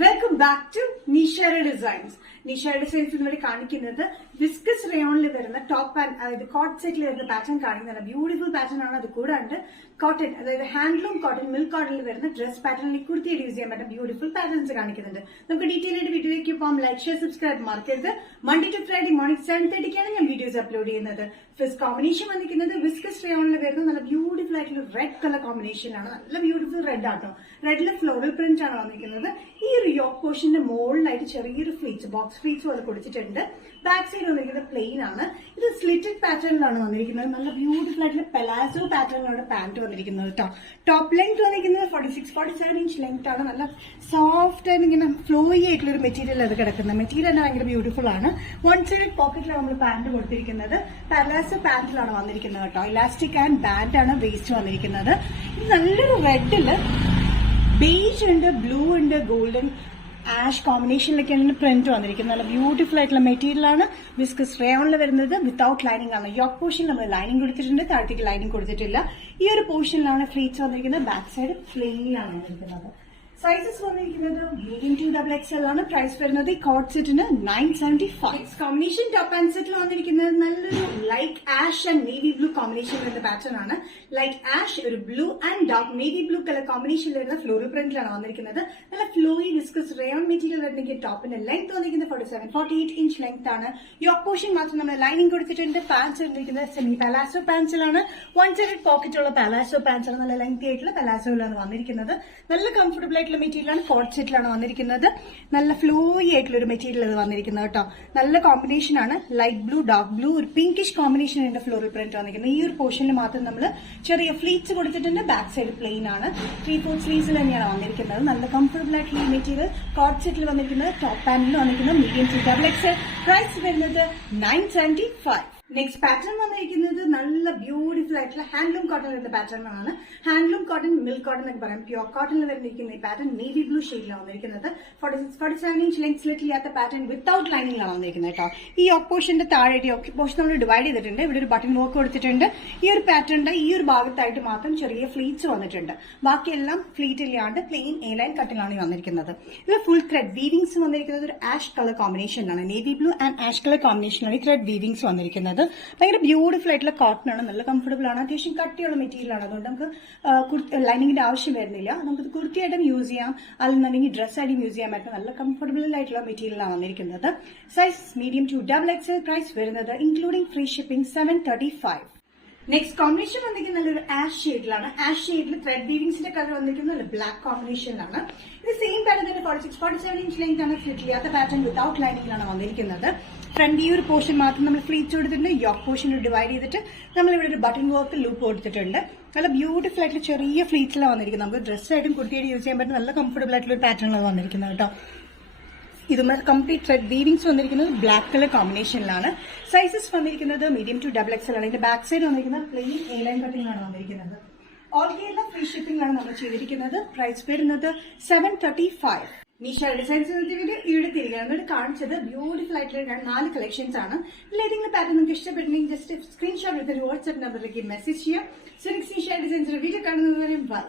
Welcome back to നിഷയുടെ designs. നിഷയുടെ designs ഇവിടെ കാണിക്കുന്നത് വിസ്കസ് റയോണിൽ വരുന്ന ടോപ്പ് ആൻഡ് അതായത് കോട്ട് സെറ്റിൽ വരുന്ന പാറ്റേൺ കാണിക്കുന്നത് ബ്യൂട്ടിഫുൾ പാറ്റേൺ ആണ്. അത് കൂടാണ്ട് കോട്ടൺ അതായത് ഹാൻഡ്ലൂം കോട്ടൺ മിൽക്ക് കോട്ടണിൽ വരുന്ന ഡ്രസ് പാറ്റേണിൽ കുർത്തിയായിട്ട് യൂസ് ചെയ്യാൻ പറ്റുന്ന ബ്യൂട്ടിഫുൾ പാറ്റേൺസ് കാണിക്കുന്നുണ്ട്. നമുക്ക് ഡീറ്റെയിൽ ആയിട്ട് വീഡിയോയിലേക്ക് പോകാം. ലൈക്ക്, ഷെയർ, സബ്സ്ക്രൈബ് മറക്കരുത്. മൺഡേ ടു ഫ്രൈഡേ മോർണിംഗ് 7:30 ഞാൻ വീഡിയോസ് അപ്ലോഡ് ചെയ്യുന്നത്. ഫസ്റ്റ് കോമ്പിനേഷൻ വന്നിരിക്കുന്നത് വിസ്കസ് റയോണിൽ വരുന്ന നല്ല ബ്യൂട്ടിഫുൾ ആയിട്ടുള്ള റെഡ് കളർ കോമ്പിനേഷനാണ്. നല്ല ബ്യൂട്ടിഫുൾ റെഡ് ആട്ടോ. റെഡിലെ ഫ്ലോറൽ പ്രിന്റ് ആണ് വന്നിരിക്കുന്നത്. ഈ ഒരു യോക്ക് പോർഷന്റെ മുകളിലായിട്ട് ചെറിയൊരു ഫ്ലീറ്റ്സ് ബോക്സ് ഫ്ലീറ്റ്സ് പോലെ കൊടുത്തിട്ടുണ്ട്. ബാക്ക് സൈഡ് വന്നിരിക്കുന്നത് പ്ലെയിൻ ആണ്. ഇത് സ്ലിറ്റഡ് പാറ്റേണിലാണ് വന്നിരിക്കുന്നത്. നല്ല ബ്യൂട്ടിഫുൾ ആയിട്ടുള്ള പെലാസോ പാറ്റേണിലാണ് പാന്റ് വന്നിരിക്കുന്നത് കേട്ടോ. ടോപ്പ് ലെങ്ത് വന്നിരിക്കുന്നത് 46-47 ഇഞ്ച് ലെങ്ത് ആണ്. നല്ല സോഫ്റ്റ് ആയിട്ട് ഇങ്ങനെ ഫ്ലോയി ആയിട്ടുള്ള ഒരു മെറ്റീരിയൽ അത് കിടക്കുന്നത്. മെറ്റീരിയൽ തന്നെ ഭയങ്കര ബ്യൂട്ടിഫുൾ ആണ്. വൺ സൈഡ് പോക്കറ്റിലാണ് നമ്മൾ പാന്റ് കൊടുത്തിരിക്കുന്നത്. പെലാസോ പാന്റിലാണ് വന്നിരിക്കുന്നത് കേട്ടോ. ഇലാസ്റ്റിക് ആൻഡ് ബാൻഡ് ആണ് വേസ്റ്റ് വന്നിരിക്കുന്നത്. ഇത് നല്ലൊരു റെഡില് ബേജ് ഉണ്ട്, ബ്ലൂ ഉണ്ട്, ഗോൾഡൻ ആഷ് കോമ്പിനേഷനിലൊക്കെയാണ് പ്രിന്റ് വന്നിരിക്കുന്നത്. നല്ല ബ്യൂട്ടിഫുൾ ആയിട്ടുള്ള മെറ്റീരിയൽ ആണ്. വിസ്കസ് റയോണിൽ വരുന്നത് വിത്തൌട്ട് ലൈനിങ് ആണ്. യോക്ക് പോർഷനിൽ നമ്മൾ ലൈനിങ് കൊടുത്തിട്ടുണ്ട്, താഴത്തേക്ക് ലൈനിങ് കൊടുത്തിട്ടില്ല. ഈ ഒരു പോർഷനിലാണ് ഫ്ലീറ്റ്സ് വന്നിരിക്കുന്നത്. ബാക്ക് സൈഡ് പ്ലെയിൻ ആണ് വന്നിരിക്കുന്നത്. സൈസസ് വന്നിരിക്കുന്നത് മീഡിയം ടു XXL ആണ്. പ്രൈസ് വരുന്നത് കോട്ട് സെറ്റിന് 975. കോമ്പിനേഷൻ ടോപ്പ് ആൻഡ് സെറ്റിൽ വന്നിരിക്കുന്നത് നല്ലൊരു light ash and navy blue combination വരുന്ന പാറ്റേൺ ആണ്. ലൈറ്റ് ആഷ് ഒരു blue and dark navy blue colour combination വരുന്ന ഫ്ലോറൽ പ്രിന്റിലാണ് വന്നിരിക്കുന്നത്. നല്ല ഫ്ലോയി വിസ്കസ് റയോൺ മെറ്റീരിയൽ വരുന്നെങ്കിൽ ടോപ്പിന്റെ ലെങ്ത് വന്നിരിക്കുന്നത് 47-48 ഇഞ്ച് ലെങ്ത് ആണ്. യോക്ക് പോർഷൻ മാത്രം നമ്മൾ ലൈനിങ് കൊടുത്തിട്ടുണ്ട്. പാൻസ് വന്നിരിക്കുന്നത് സെമി പാലാസോ പാൻസിലാണ്. വൺ സൈഡ് പോക്കറ്റ് ഉള്ള പാലാസോ പാൻസ് ആണ്. നല്ല ലെങ്തി ആയിട്ടുള്ള പാലാസോയിലാണ് വന്നിരിക്കുന്നത്. നല്ല കംഫർട്ടബിൾ ആയിട്ടുള്ള മെറ്റീരിയൽ ആണ്. കോട്ട് സെറ്റിലാണ് വന്നിരിക്കുന്നത്. നല്ല ഫ്ലോയി ആയിട്ടുള്ള ഒരു മെറ്റീരിയൽ അത് വന്നിരിക്കുന്നത് കേട്ടോ. നല്ല കോമ്പിനേഷൻ ആണ്. ലൈറ്റ് ബ്ലൂ, ഡാർക്ക് ബ്ലൂ, ഒരു പിങ്കിഷ് കോമ്പിനേഷൻ ഉണ്ട് ഫ്ലോറൽ പ്രിന്റ് വന്നിരിക്കുന്നത്. ഈ ഒരു പോർഷനിൽ മാത്രം നമ്മൾ ചെറിയ ഫ്ലീറ്റ്സ് കൊടുത്തിട്ടുണ്ട്. ബാക്ക് സൈഡ് പ്ലെയിൻ ആണ്. 3/4 സ്ലീവ്സിൽ തന്നെയാണ് വന്നിരിക്കുന്നത്. നല്ല കംഫർട്ടബിൾ ആയിട്ടുള്ള ഈ മെറ്റീരിയൽ കോട്ട് സെറ്റിൽ വന്നിരിക്കുന്നത്. ടോപ്പ് പാനിൽ വന്നിരിക്കുന്നത് മീഡിയം ടു XXL. പ്രൈസ് വരുന്നത് 975. നെക്സ്റ്റ് പാറ്റേൺ വന്നിരിക്കുന്നത് നല്ല ബ്യൂട്ടിഫുൾ ആയിട്ടുള്ള ഹാൻഡ്ലൂം കോട്ടൺ വരുന്ന പാറ്റേൺ ആണ്. ഹാൻഡ്ലൂം കോട്ടൺ, മിൽക്ക് കോട്ടൺ എന്നൊക്കെ പറയാം. പ്യൂർ കോട്ടണിൽ വരുന്നിരിക്കുന്ന ഈ പാറ്റേൺ നേവി ബ്ലൂ ഷെയ്ഡിലാണ് വന്നിരിക്കുന്നത്. 46-47 ഇഞ്ച് ലെങ്ത് സ്ലിറ്റ് ഇല്ലാത്ത പാറ്റേൺ വിത്തൌട്ട് ലൈനിങ്ങിലാണ് വന്നിരിക്കുന്നത് കേട്ടോ. ഈ ഓപ്പോഷന്റെ താഴെ ഓപ്പോഷൻ നമ്മൾ ഡിവൈഡ് ചെയ്തിട്ടുണ്ട്. ഇവിടെ ഒരു ബട്ടൺ വർക്ക് കൊടുത്തിട്ടുണ്ട്. ഈ ഒരു പാറ്റേണിന്റെ ഈ ഒരു ഭാഗത്തായിട്ട് മാത്രം ചെറിയ ഫ്ലീറ്റ്സ് വന്നിട്ടുണ്ട്. ബാക്കിയെല്ലാം ഫ്ലീറ്റ് ഇല്ലാണ്ട് പ്ലെയിൻ എ ലൈൻ കട്ടിലാണ് വന്നിരിക്കുന്നത്. ഇത് ഫുൾ ത്രെഡ് വീവിംഗ്സ് വന്നിരിക്കുന്നത് ഒരു ആഷ് കളർ കോമ്പിനേഷനാണ്. Navy blue and ash colour കോമ്പിനേഷനാണ് ഈ ത്രെഡ് വീവിംഗ്സ് വന്നിരിക്കുന്നത്. ഭയങ്കര ബ്യൂട്ടിഫുൾ ആയിട്ടുള്ള കോട്ടൺ ആണ്. നല്ല കംഫർട്ടബിൾ ആണ്. അത്യാവശ്യം കട്ടിയുള്ള മെറ്റീരിയൽ ആണ്. അതുകൊണ്ട് നമുക്ക് ലൈനിങ്ങിന്റെ ആവശ്യം വരുന്നില്ല. നമുക്ക് കുർത്തിയായിട്ടും യൂസ് ചെയ്യാം, അല്ലെന്നുണ്ടെങ്കിൽ ഡ്രസ്സായിട്ടും യൂസ് ചെയ്യാൻ പറ്റും. നല്ല കംഫർട്ടബിൾ ആയിട്ടുള്ള മെറ്റീരിയലാണ് വന്നിരിക്കുന്നത്. Size medium to XXL. Price വരുന്നത് including free shipping 735. Next combination വന്നിരിക്കുന്നത് നല്ലൊരു ആഷ് ഷെയ്ഡിലാണ്. ആഷ് ഷെയ്ഡിൽ ത്രെഡ് വീവിംഗ്സിന്റെ കളർ വന്നിരിക്കുന്നത് നല്ല ബ്ലാക്ക് കോമ്പിനേഷനിലാണ്. ഇത് സെയിം പാറ്റേൺ തന്നെ 46-47 ഇഞ്ച് ലെങ്ത് ആണ്. സ്ലിറ്റ് ഇല്ലാത്ത പാറ്റേൺ വിത്തൌട്ട് ലൈനിങ്ങിലാണ് വന്നിരിക്കുന്നത്. ഫ്രണ്ട് ഈ ഒരു പോർഷൻ മാത്രം നമ്മൾ ഫ്ലീറ്റ് കൊടുത്തിട്ടുണ്ട്. യോക്ക് പോർഷൻ ഡിവൈഡ് ചെയ്തിട്ട് നമ്മൾ ഇവിടെ ഒരു ബട്ടൺ വർക്ക് ലൂപ്പ് കൊടുത്തിട്ടുണ്ട്. നല്ല ബ്യൂട്ടിഫുൾ ആയിട്ടുള്ള ചെറിയ ഫ്ലീറ്റ്സിലാണ് വന്നിരിക്കുന്നത്. നമുക്ക് ഡ്രസ്സായിട്ടും കുർത്തിയായിട്ട് യൂസ് ചെയ്യാൻ പറ്റും. നല്ല കംഫർട്ടബിൾ ആയിട്ടുള്ള ഒരു പാറ്റേണിലാണ് വന്നിരിക്കുന്നത് കേട്ടോ. ഇതുമായി കംപ്ലീറ്റ് ത്രെഡ് വീവിംഗ്സ് വന്നിരിക്കുന്നത് ബ്ലാക്ക് കളർ കോമ്പിനേഷനിലാണ്. സൈസസ് വന്നിരിക്കുന്നത് മീഡിയം ടു XXL ആണ്. ഇതിന്റെ ബാക്ക് സൈഡ് വന്നിരിക്കുന്നത് പ്ലെയിൻ എ ലൈൻ കട്ടിംഗ് ആണ് വന്നിരിക്കുന്നത്. ഓൾ കേരള ഫ്രീ ഷിപ്പിംഗ് ആണ് നമ്മൾ ചെയ്തിരിക്കുന്നത്. പ്രൈസ് വരുന്നത് 735. നിഷയുടെ ഡിസൈൻസ് വീഡിയോ ഇവിടെ തിരികെ കാണിച്ചത് ബ്യൂട്ടിഫുൾ ആയിട്ടുള്ള 4 കളക്ഷൻസ് ആണ്. ഇതിൽ ഏതെങ്കിലും പാറ്റേൺ നിങ്ങൾക്ക് ഇഷ്ടപ്പെട്ടില്ലെങ്കിൽ ജസ്റ്റ് സ്ക്രീൻഷോട്ട് എടുത്ത് വാട്സ്ആപ്പ് നമ്പറിലേക്ക് മെസ്സേജ് ചെയ്യാം. സോ നെക്സ്റ്റ് നിഷയുടെ ഡിസൈൻസിന്റെ വീഡിയോ കാണുന്നതുവരെ ബൈ.